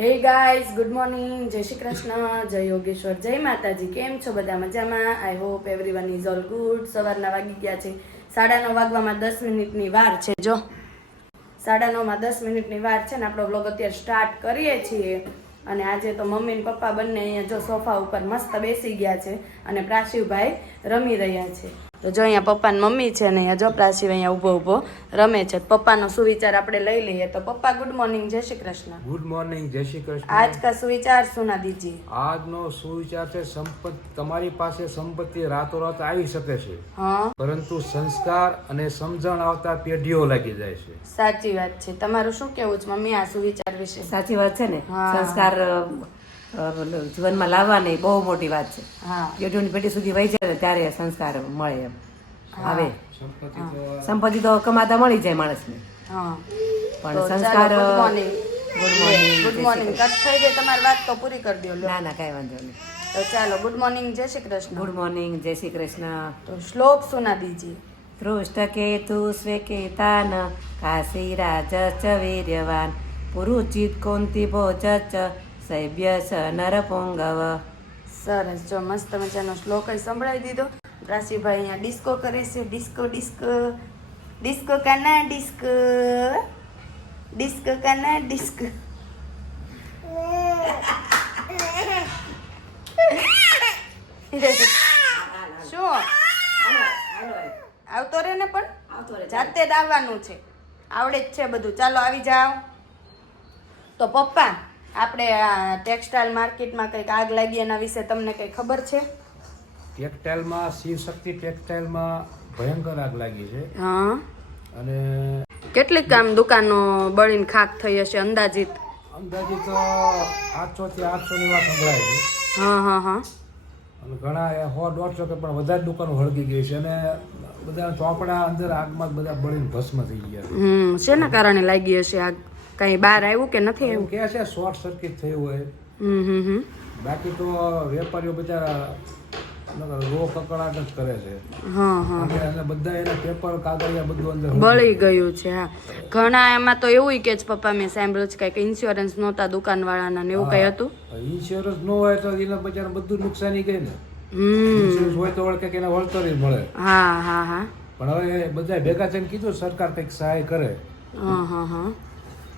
Hey guys, good morning, જય શ્રી કૃષ્ણ, જય યોગેશ્વર, જય માતાજી. કેમ છો બધા? મજામાં? I hope everyone is all good. સવારના વાગી ગયા છે 9:30 વાગવામાં 10 મિનિટની વાર છે. જો 9:30માં 10 મિનિટની વાર છે ને આપણો વ્લોગ અત્યારે સ્ટાર્ટ કરીએ છીએ. અને આજે તો મમ્મી ને પપ્પા બંને અહીંયા જો સોફા ઉપર મસ્ત બેસી ગયા છે અને પ્રાશિવભાઈ રમી રહ્યા છે. તો જો અહીંયા પપ્પા ને મમ્મી છે ને અહીંયા જો પ્રાશિવ અહીંયા ઊભો ઊભો રમે છે. પપ્પાનો સુવિચાર આપણે લઈ લઈએ. તો પપ્પા ગુડ મોર્નિંગ, જય શ્રી કૃષ્ણ. गुड मॉर्निंग जय श्री कृष्ण. आज का सुविचार सुना दीजिए. આજનો સુવિચાર છે તમારી પાસે સંપત્તિ રાતોરાત આવી શકે છે, હા, પરંતુ સંસ્કાર અને સમજણ આવતા પેઢીઓ લાગી જાય છે. સાચી વાત છે. તમારું શું કેવું છે મમ્મી આ સુવિચાર વિશે? સાચી વાત છે ને. હા. સંસ્કાર જીવનમાં લાવવાની બહુ મોટી વાત છે. હા, પેઢીઓની પેઢી સુધી વહી જાય ને ત્યારે સંસ્કાર મળે એમ આવે. સંપત્તિ તો સંપત્તિ તો કમાતા મળી જાય માણસને, હા. પણ તો સંસ્કાર ચાલો, good morning. Good morning, good morning. Cut થઈ જાય તમારી વાત તો પૂરી કરી દો. લો. ના ના કઈ વાંધો નહીં. તો ચાલો, ગુડ મોર્નિંગ, જય શ્રી કૃષ્ણ. ગુડ મોર્નિંગ જય શ્રી કૃષ્ણ. તો શ્લોક સુના દીजिए. ધૃષ્ટકેતુ સ્વેકેતાન કાશી રાજશ્ચ વીર્યવાન પુરુચિત કુંતી ભોજશ્ચ સૈભ્ય સ નરપુંગવ. સરસ. જો મસ્ત મજાનો શ્લોક સંભળાવી દીધો. રાશિભાઈ અહીંયા ડિસ્કો કરે છે. ડિસ્કો ડિસ્કો ડિસ્કો કાના ડિસ્કો ડિસ્કો કાના ડિસ્કો. શું આવતો રે ને, પણ જાતે જ આવવાનું છે. આવડે જ છે બધું. ચાલો આવી જાઓ. તો પપ્પા, આપણે આ ટેક્સટાઇલ માર્કેટમાં કંઈક આગ લાગી એના વિશે તમને કંઈ ખબર છે? ટેક્સટાઇલમાં શિવશક્તિ ટેક્સટાઇલમાં ભયંકર આગ લાગી છે. હા. અને કેટલીક આમ દુકાનો બળીને ખાક થઈ હશે અંદાજિત? અંદાજિત 800 થી 800 ની વાત સંભળાય છે. હા હા હા. અને ઘણા 100-150 કે પણ વધારે દુકાનો હળગી ગઈ છે અને બધા ચોપડા અંદર આગમાં બધા બળીને ભસ્મ થઈ ગયા છે. શેના કારણે લાગી હશે આગ? કઈ બહાર આવ્યું કે નથી એવું આવ્યું? કહે છે શોર્ટ સર્કિટ થયું હોય. હમ. બાકી તો વેપારીઓ બધા રો કકડાટ જ કરે છે. હા હા. અને એને બધા એના પેપર કાગળિયા બધું અંદર બળી ગયું છે. હા, ઘણા એમાં તો એવું કે જ પપ્પા મેં સાંભળ્યું છે કે ઇન્સ્યોરન્સ નહોતા દુકાનવાળાના ને એવું કઈ હતું. ઇન્સ્યોરન્સ ન હોય તો એને બચારા બધું નુકસાની ગઈ ને. હમ. ઇન્સ્યોરન્સ હોય તો વળકે એને વળતર ય મળે. હા હા હા. પણ હવે બધા ભેગા થઈને કીધું સરકાર કંઈક સહાય કરે, હા હા હા.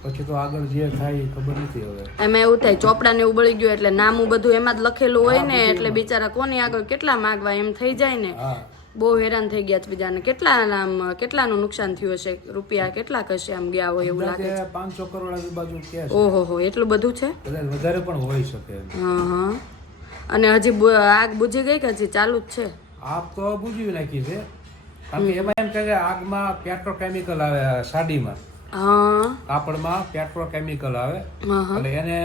પછી તો આગળ જે થાય એ ખબર નથી હવે. એમાં એવું થાય ચોપડા ને એવું બળી ગયું એટલે નામું બધું એમાં જ લખેલું હોય ને, એટલે બિચારા કોની આગળ કેટલા માગવા એમ થઈ જાય ને. હા, બહુ હેરાન થઈ ગયા છે બીજાને. કેટલાનું નુકસાન થયું હશે? રૂપિયા કેટલા હશે આમ ગયા હોય એવું લાગે છે? 500 કરોડ આજુબાજુ કે છે. ઓહો હો, એટલું બધું છે? કદાચ વધારે પણ હોઈ શકે. હા હા. અને હજી આગ બુજી ગઈ કે હજી ચાલુ જ છે? આગ તો બુજી નાખી છે, કારણ કે એમાં એમ કહે કે આગમાં પેટ્રોકેમિકલ આવે સાડીમાં, હા. કાપડમાં પેટ્રોકેમિકલ આવે હા હા. એટલે એને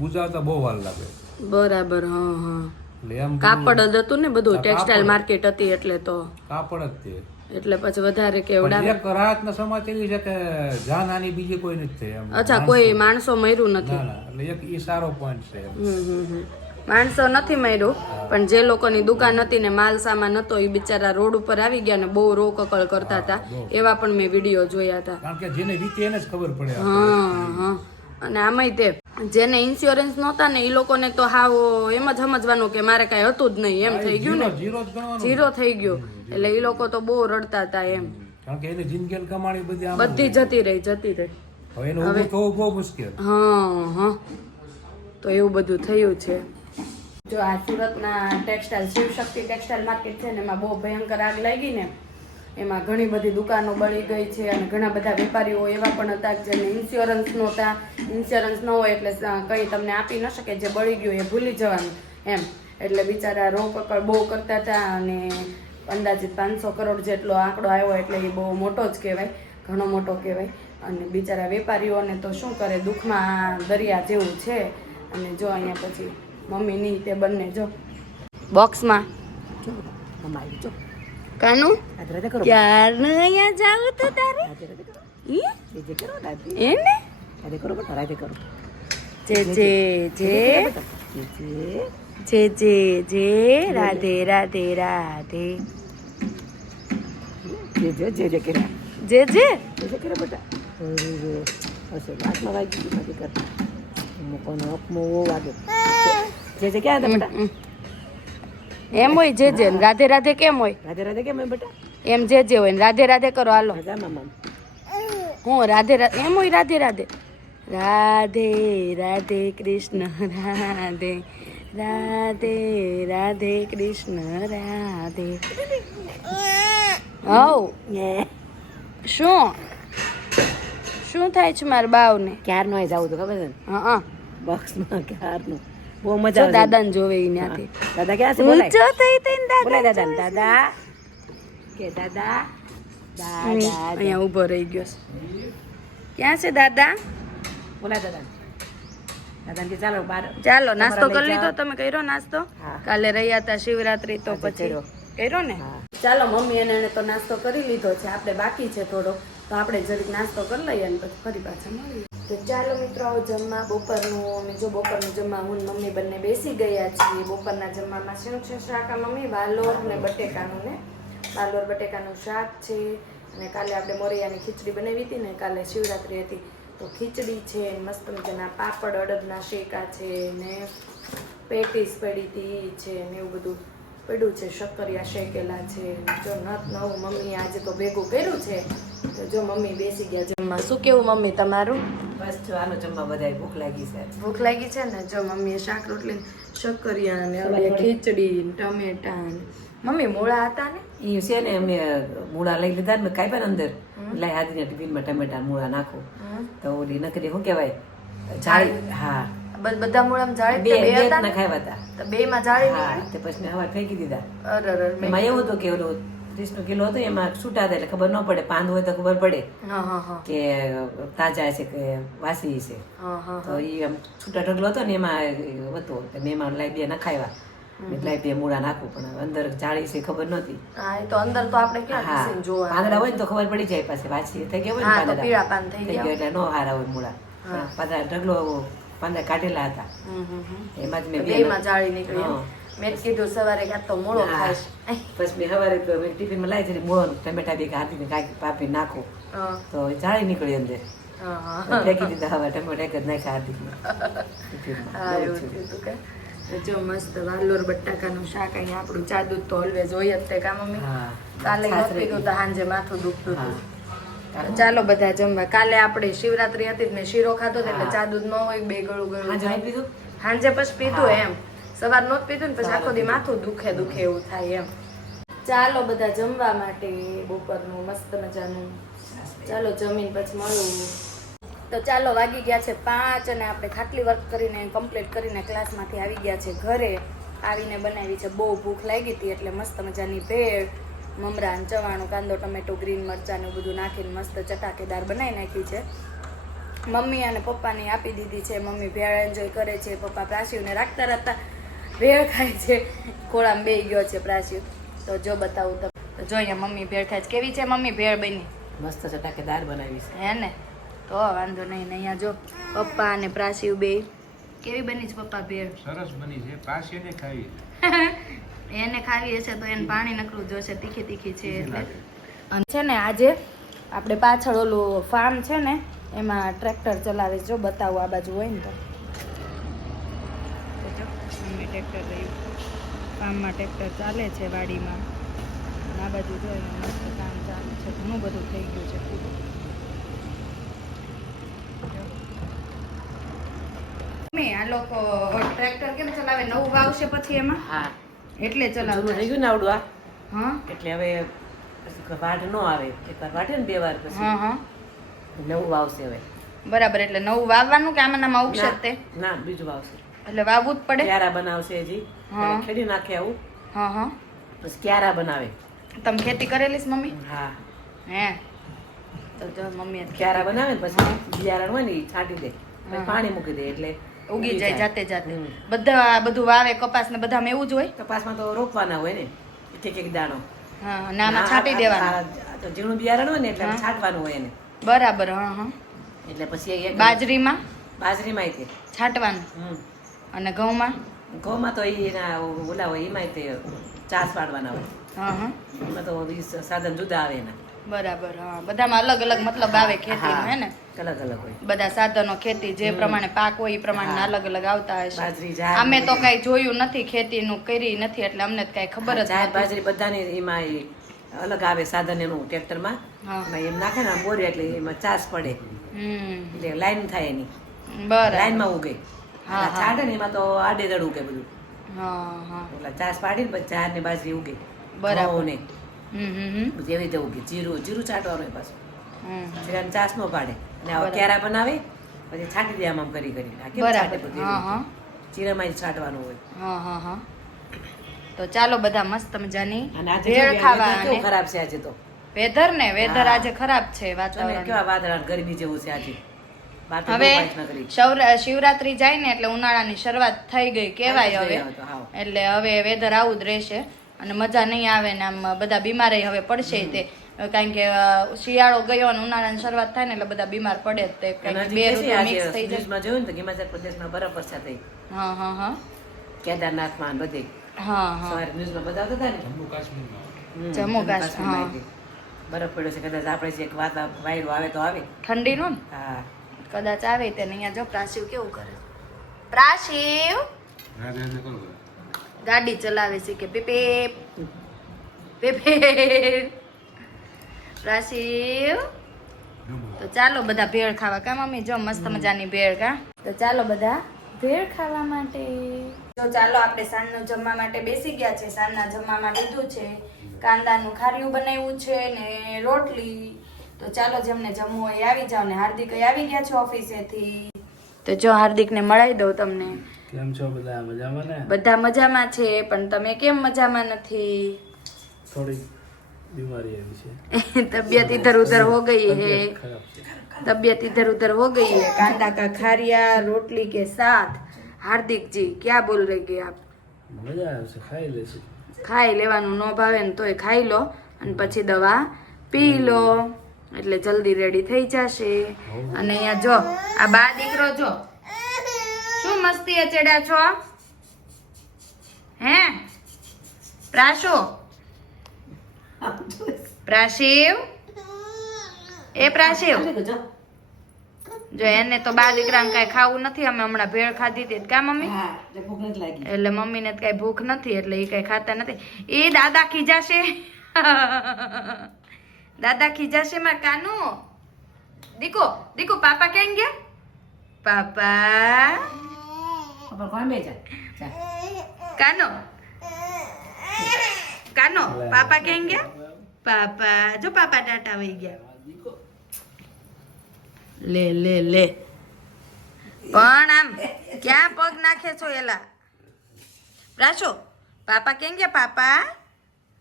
બુજાવતા બહુ વાર લાગે. બરાબર. હા હા. એટલે એમ કાપડ જ હતું ને બધું, ટેક્સટાઇલ માર્કેટ હતી એટલે તો કાપડ જ તે. એટલે પછી વધારે કેવડા. પણ એક રાહતના સમાચાર એવી છે કે જાનહાની બીજી કોઈ નથી થઈ એમ. અચ્છા, કોઈ માણસો મર્યું નથી? ના ના, એટલે એક ઈ સારો પોઈન્ટ છે એમ. માણસો નથી મર્યું, પણ જે લોકોની દુકાન હતી ને માલ સામાન હતો એ બિચારા રોડ ઉપર આવી ગયા ને બહુ રોકકળ કરતા હતા. એવા પણ મેં વિડીયો જોયા હતા. કારણ કે જેને વીતે એને જ ખબર પડે. હા હા. અને આમાંય તે જેને ઇન્સ્યોરન્સ નહોતા ને એ લોકોને તો હાવ એમ જ સમજવાનું કે મારે કઈ હતું જ નહીં એમ થઈ ગયું ને, જીરો જ ગણવાનું. ઝીરો થઈ ગયું. એટલે એ લોકો તો બહુ રડતા હતા એમ. કારણ કે એની જિંદગી કમાણી બધી આમ બધી જતી રહી. હવે એનું ઊભું થવું બહુ મુશ્કેલ. હા હા. તો એવું બધું થયું છે. જો આ સુરતના ટેક્સટાઇલ શિવશક્તિ ટેક્સટાઇલ માર્કેટ છે ને એમાં બહુ ભયંકર આગ લાગી ને, એમાં ઘણી બધી દુકાનો બળી ગઈ છે અને ઘણા બધા વેપારીઓ એવા પણ હતા કે જેને ઇન્સ્યોરન્સ નહોતા. ઇન્સ્યોરન્સ ન હોય એટલે કંઈ તમને આપી ન શકે, જે બળી ગયું એ ભૂલી જવાનું એમ. એટલે બિચારા રોકકળ બહુ કરતા હતા અને અંદાજિત 500 કરોડ જેટલો આંકડો આવ્યો એટલે એ બહુ મોટો જ કહેવાય, ઘણો મોટો કહેવાય. અને બિચારા વેપારીઓને તો શું કરે, દુઃખમાં દરિયા જેવું છે. અને જો અહીંયા પછી મમ્મીની તે બંને જો બોક્સમાં કાનું ક્યારનું અહીંયા જાવું તો તારે એને જે રાધે રાધે રાધે જે બેટા. હશે વાટમાં વાગી ગઈ નથી કરતા. બાપોનો અપમો બહુ વાગે જે ક્યાં હતા બેટા એમ હોય જે જે ને રાધે રાધે કેમ હોય રાધે રાધે કેમ એમ બેટા એમ જે હોય ને રાધે રાધે કરો હાલો રાધા મામા હું રાધે રાધે એમ હોય રાધે રાધે રાધે રાધે કૃષ્ણ રાધે રાધે રાધે કૃષ્ણ રાધે હવ શું શું થાય છે મારા બાવને ક્યારનો અહીં જવું તો ખબર છે ને હા બોક્સમાં ક્યારનું બહુ જો મજા આવે દાદાને જોવે ઈ ત્યાંથી દાદા ક્યાં છે બોલાય ઊંચો થઈ થઈને બોલાય દાદા દાદા કે દાદા દાદા અહીંયા ઊભો રહી ગયો છે ક્યાં છે દાદા બોલાય દાદા દાદા કે ચાલો બાર ચાલો નાસ્તો તમારા કરી લઈ લીધો જાઓ. તમે કર્યો નાસ્તો હા. કાલે રહ્યા હતા શિવરાત્રી તો આજે પછી કર્યો. કર્યો ને હા. ચાલો મમ્મી અને એને તો નાસ્તો કરી લીધો છે આપણે બાકી છે થોડો તો આપણે જરીક નાસ્તો કરી લઈએ અને પછી ફરી પાછા મળીએ તો ચાલો મિત્રો જમવા બપોરનું અમે જો બપોરનું જમવા હું ને મમ્મી બંને બેસી ગયા છીએ બપોરના જમવામાં શું છે શાક આ મમ્મી વાલોર ને બટેકાનું ને વાલોર બટેકાનું શાક છે અને કાલે આપણે મોરૈયાની ખીચડી બનાવી હતી ને કાલે શિવરાત્રી હતી તો ખીચડી છે મસ્ત મજાના પાપડ અડદના શેકા છે ને પેટીસ પડી હતી છે ને એવું બધું પડ્યું છે શક્કરિયા શેકેલા છે જો નત નવું મમ્મી આજે તો ભેગું કર્યું છે તો જો મમ્મી બેસી ગયા જમવા શું કેવું મમ્મી તમારું બસ જો આનો જમવા બધાય ભૂખ લાગી છે ભૂખ લાગી છે ને જો મમ્મીએ શાક રોટલી શક્કરિયા ને હવે ખીચડી ને ટમેટા ને મમ્મી મૂળા હતા ને ઈ છે ને અમે મૂળા લઈ લીધા ને કાપ્યા ને અંદર એટલે હાથીના ટિફિનમાં ટમેટા મૂળા નાખો તો ઓલી નકરી શું કહેવાય જાળી હા બધા મૂળામાં જાળી બે તે બે બે હતા ને? ના ખાવા હતા તો બે માં જાળી હા નીકળી? તે પછી હવા ફેંકી દીધા અરે અરે મેં- એમાં એવું હતું કે ઓલું 30 કિલો હતો એમાં છૂટા હતા એટલે ખબર ન પડે પાંદ હોય તો ખબર પડે હા હા હા કે તાજા છે કે વાસી છે હા હા તો એ આમ છૂટા ઢગલો હતો ને એમાં હતો એટલે મેં એમાં લાઈ બે નખાવ્યા એટલે બે મૂળા નાખું પણ અંદર જાળી છે ખબર નહોતી હા એ તો અંદર તો આપણે ક્યાં હા કિસીને જોવા પાંદડા હોય ને તો ખબર પડી જાય પાસે વાસી થઈ ગયા હોય હા, ને તો પાંદડા પીળા પાન થઈ થઈ ગયા ગયા એટલે નો હારા હોય મૂળા પાંદડા ઢગલો પાંદડા કાઢેલા હતા એમાં જ મેં બે માં જાળી નીકળી એમ. હા. મેં જ કીધું સવારે કાં તો મોળો હા. ખાઈશ પછી મેં સવારે તો મેં ટિફિનમાં લાવી જરી મૂળો ટમેટા બી હાથીને કાંઈક પાપી નાખો હા તો જાળી નીકળી અંદર હા હા ફેંકી દીધા હવે ટમેટા એક જ નાખ્યા હાથીમાં ટિફિનમાં. હા એવું થયું હતું કે તો જો મસ્ત વાલોર બટાકાનું શાક અહીંયા આપણું ચાદુ તો ઓલવેઝ હોય જ તે કા મમ્મી હા કાલે છાશ નહોતું પીધું તો સાંજે માથું દુખતું હા હતું ચાલો બધા જમવા કાલે આપણે શિવરાત્રી હતી જ મેં શીરો ખાધો તો એટલે ચા દૂધ ન હોય બે ગળું ગળું આજે થાય. નહીં પીધું સાંજે પછી પીધું એમ સવાર નહોત પીધું ને પછી આખો દી માથું દુખે દુખે એવું થાય એમ ચાલો બધા જમવા માટે બપોરનું મસ્ત મજાનું ચાલો જમીન પછી મળું તો ચાલો વાગી ગયા છે 5 અને આપણે ખાટલી વર્ક કરીને કમ્પ્લીટ કરીને ક્લાસમાંથી આવી ગયા છે ઘરે આવીને બનાવી છે બહુ ભૂખ લાગી હતી એટલે મસ્ત મજાની ભેળ મમરા ને ચવાણું કાંદો ટમેટો ગ્રીન મરચાં ને એવું બધું નાખીને મસ્ત ચટાકેદાર બનાવી નાખી છે મમ્મી અને પપ્પાને આપી દીધી છે મમ્મી ભેળ એન્જોય કરે છે પપ્પા પ્રાસીવને રાખતા રાખતા ભેળ ખાય છે ખોળામાં બેહી ગયો છે પ્રાસીવ તો જો બતાવું તો જો અહીંયા મમ્મી ભેળ ખાય છે કેવી છે મમ્મી ભેળ બની મસ્ત ચટાકેદાર બનાવી છે હે ને તો વાંધો નહીં ને અહીંયા જો પપ્પા અને પ્રાસીવ બે કેવી બની છે પપ્પા ભેળ સરસ બની છે પાસીને ખાવી એને ખાવી હશે તો એને પાણી નકરું જોશે તીખી તીખી છે એટલે અને છે ને આજે આપણે પાછળ ઓલું ફાર્મ છે ને એમાં ટ્રેક્ટર ચલાવે છે જો બતાવું આ બાજુ હોય ને તો જો મમ્મી ટ્રેક્ટર લઈ ફાર્મમાં ટ્રેક્ટર ચાલે છે વાડીમાં અને આ બાજુ જો અહીંયા મસ્ત કામ ચાલુ છે ઘણું બધું થઈ ગયું છે મમ્મી આ લોકો ટ્રેક્ટર કેમ ચલાવે નવું વાવશે પછી એમાં હા એટલે જૂનું ચલાવતા થઈ ગયું ને આવડું આ હા એટલે હવે પછી વાઢ ન આવે એકવાર વાઢે ને 2 વાર પછી હા હા નવું વાવશે હવે બરાબર એટલે નવું વાવવાનું કે આમાં ઉગશે જ તે ના બીજું વાવશે એટલે વાવવું જ પડે ક્યારા બનાવશે હજી હા. ખેડી નાખે આવું હા હા પછી ક્યારા બનાવે તમે ખેતી કરેલી છે મમ્મી હા હે તો જો મમ્મી ક્યારા બનાવે ને પછી બિયારણ હોય ને ઈ છાંટી દે પછી પાણી મૂકી દે એટલે ઉગી જાય જાતે જાતે હમ. બધા બધું વાવે કપાસ ને બધામાં એવું જ હોય કપાસમાં તો રોપવાના હોય ને એક એક દાણો હા નાના છાંટી દેવાના આ તો ઝીણું બિયારણ હોય ને એટલે છાંટવાનું હોય એને બરાબર હા હા એટલે પછી એક બાજરીમાં બાજરીમાં તે છાંટવાનું અને ઘઉંમાં ઘઉંમાં તો એના ઓલા હોય એમાં તે ચાસ પાડવાના હોય હા હા એમાં તો ઈ સાધન જુદા આવે એના બરાબર. હા, બધામાં અલગ અલગ મતલબ આવે ખેતીમાં, હે ને? અલગ અલગ હોય. બધા સાધનો ખેતી જે પ્રમાણે પાક હોય એ પ્રમાણે અલગ અલગ આવતા હશે. બાજરી, જાર, અમે તો કઈ જોયું નથી, ખેતીનું કરી નથી, એટલે અમને કઈ ખબર જ જાર નથી. બાજરી બધાની એમાં એ અલગ આવે સાધન એનું ટ્રેક્ટરમાં. હા. એમાં એમ નાખે ને બોરી એટલે એમાં ચાસ પડે એટલે લાઈન થાય એની બરાબર. લાઈનમાં ઉગે. હા, છાંટે ને એમાં તો આડેધડ ઉગે બધું. હા હા એટલે ચાસ પાડીને પછી જાર ને બાજરી ઉગે. બરાબર. ઘઉં ને હમ. જેવી રીતે ઉગે. જીરું છાંટવાનું હોય પાછું. હમ. જીરાને ચાસ નો પાડે અને આવા કેરા બનાવે પછી છાંટી દે આમ કરી કરીને. આ કેમ છાંટે બરાબર. બધું હા એવી હા રીતે. જીરામાં જ છાંટવાનું હોય. હા હા હા. તો ચાલો બધા મસ્ત મજાની અને આજે ભેળ ખાવા. કેવું ખરાબ છે આજે તો. વેધર આજે ખરાબ છે જો ને વાતાવરણ. કેવા વાદળા ગરમી જેવું છે આજે. બહાર તો હવે બહુ વાઇટ નગરી. શિવરાત્રી જાય ને એટલે ઉનાળાની શરૂઆત થઈ ગઈ કેવાય હવે. એટલે હવે વેધર આવું જ રહેશે અને મજા નહીં આવે ને આમ બધા બીમાર હવે પડશે તે. કારણ કે શિયાળો ગયો અને ઉનાળાની શરૂઆત થાય ને એટલે બધા બીમાર પડે જ તે. અને બે હજી ઋતુ કે છે મિક્સ આજે થઈ જાય. ન્યૂઝમાં જોયું ને તો હિમાચલ પ્રદેશમાં બરફ વર્ષા થઈ. હા હા હા કેદારનાથમાં ને બધે હા હા. સવારે ન્યૂઝમાં બતાવતા હતા ને. જમ્મુ કાશ્મીરમાં જમ્મુ કાશ્મીર, કાશ્મીરમાં આવી. બરફ પડ્યો છે કદાચ આપણે જે એક વાત વાયરો આવે તો આવે. ઠંડીનો ને હા કદાચ આવે તેને અહીંયા જો પ્રાશિવ કેવું કરે. પ્રાશિવ ગાડી ચલાવે છે કે પીપે પીપે. પ્રાશિવ. તો ચાલો બધા ભેળ ખાવા. કા મમ્મી? જો મસ્ત મજાની ભેળ. કા તો ચાલો બધા ભેળ ખાવા માટે. તો ચાલો આપણે સાંજનું જમવા માટે બેસી ગયા છે. સાંજના જમવામાં લીધું છે કાંદાનું ખાર્યું બનાવ્યું છે ને રોટલી. તો ચાલો જેમને જમવું હોય આવી જાવ ને. હાર્દિક આવી ગયા છે ઓફિસેથી. તો જો હાર્દિકને મળાવી દઉં તમને. કેમ છો બધા? મજામાં ને? બધા મજામાં છે, પણ તમે કેમ મજામાં નથી? થોડી બીમારી આવી છે. तबीयत इधर उधर हो गई है. ખરાબ છે. तबीयत इधर उधर हो गई है. कांदा का खारिया रोटली के साथ. हार्दिक जी क्या बोल रहे हैं आप? મજા આવશે, ખાઈ લેશું. ખાઈ લેવાનું, ન ભાવે ને તોય ખાઈ લો અને પછી દવા પી લો એટલે જલ્દી રેડી થઈ જશે. અને અહીંયા જો આ બા દીકરો જો શું મસ્તી ચડ્યા છો હે? પ્રાશો પ્રાશિવ એ પ્રાશિવ જો એને તો બા દીકરાને કઈ ખાવું નથી. અમે હમણાં ભેળ ખાધી હતી કા મમ્મી? ભૂખ નથી લાગી. એટલે મમ્મીને તો કઈ ભૂખ નથી એટલે એ કઈ ખાતા નથી. એ દાદા ખીજાશે. દાદા ખીજાશે માં કાનુ. દીકો દીકો પાપા ક્યાં ગયા? પાપા કોણ બે જા કાનો કાનો પાપા ક્યાં ગયા? પાપા જો પાપા ટાટા વહી ગયા. લે લે લે પણ આમ ક્યાં પગ નાખે છો એલા? રાશો પાપા કેમ ગયા? પાપા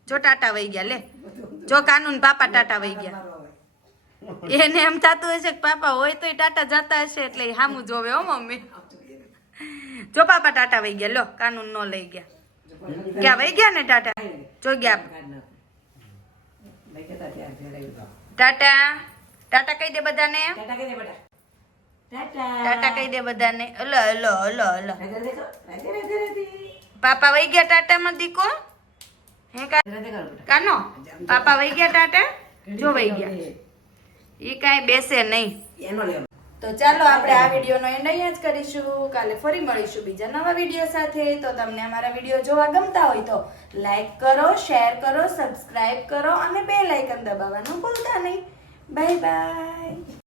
જો ટાટા વહી ગયા. લે જો કાનૂન પાપા ટાટા વહી ગયા. એને એમ થતું હશે કે પાપા હોય તોય ટાટા જતા હશે એટલે હામું જોવે. હો મમ્મી જો પાપા ટાટા વહી ગયા. લો કાનૂન નો લઈ ગયા. ક્યાં વહી ગયા ને ટાટા? જો ગયા ટાટા. ટાટા કહી દે બધાને. ટાટા કહી દે બધાને. અલો અલો અલો અલો પાપા વહી ગયા ટાટા માં દીકો હે કાનો? પાપા વહી ગયા ટાટા? જો વહી ગયા. ઈ કાંઈ બેસે નહીં. તો ચાલો આપણે આ વિડીયોનો એન્ડ અહીંયા જ કરીશું. કાલે ફરી મળીશું બીજા નવા વિડીયો સાથે. તો તમને અમારા વિડીયો જોવા ગમતા હોય તો લાઈક કરો, શેર કરો, સબસ્ક્રાઇબ કરો અને બેલ આઇકન દબાવવાનું ભૂલતા નહીં. Bye bye.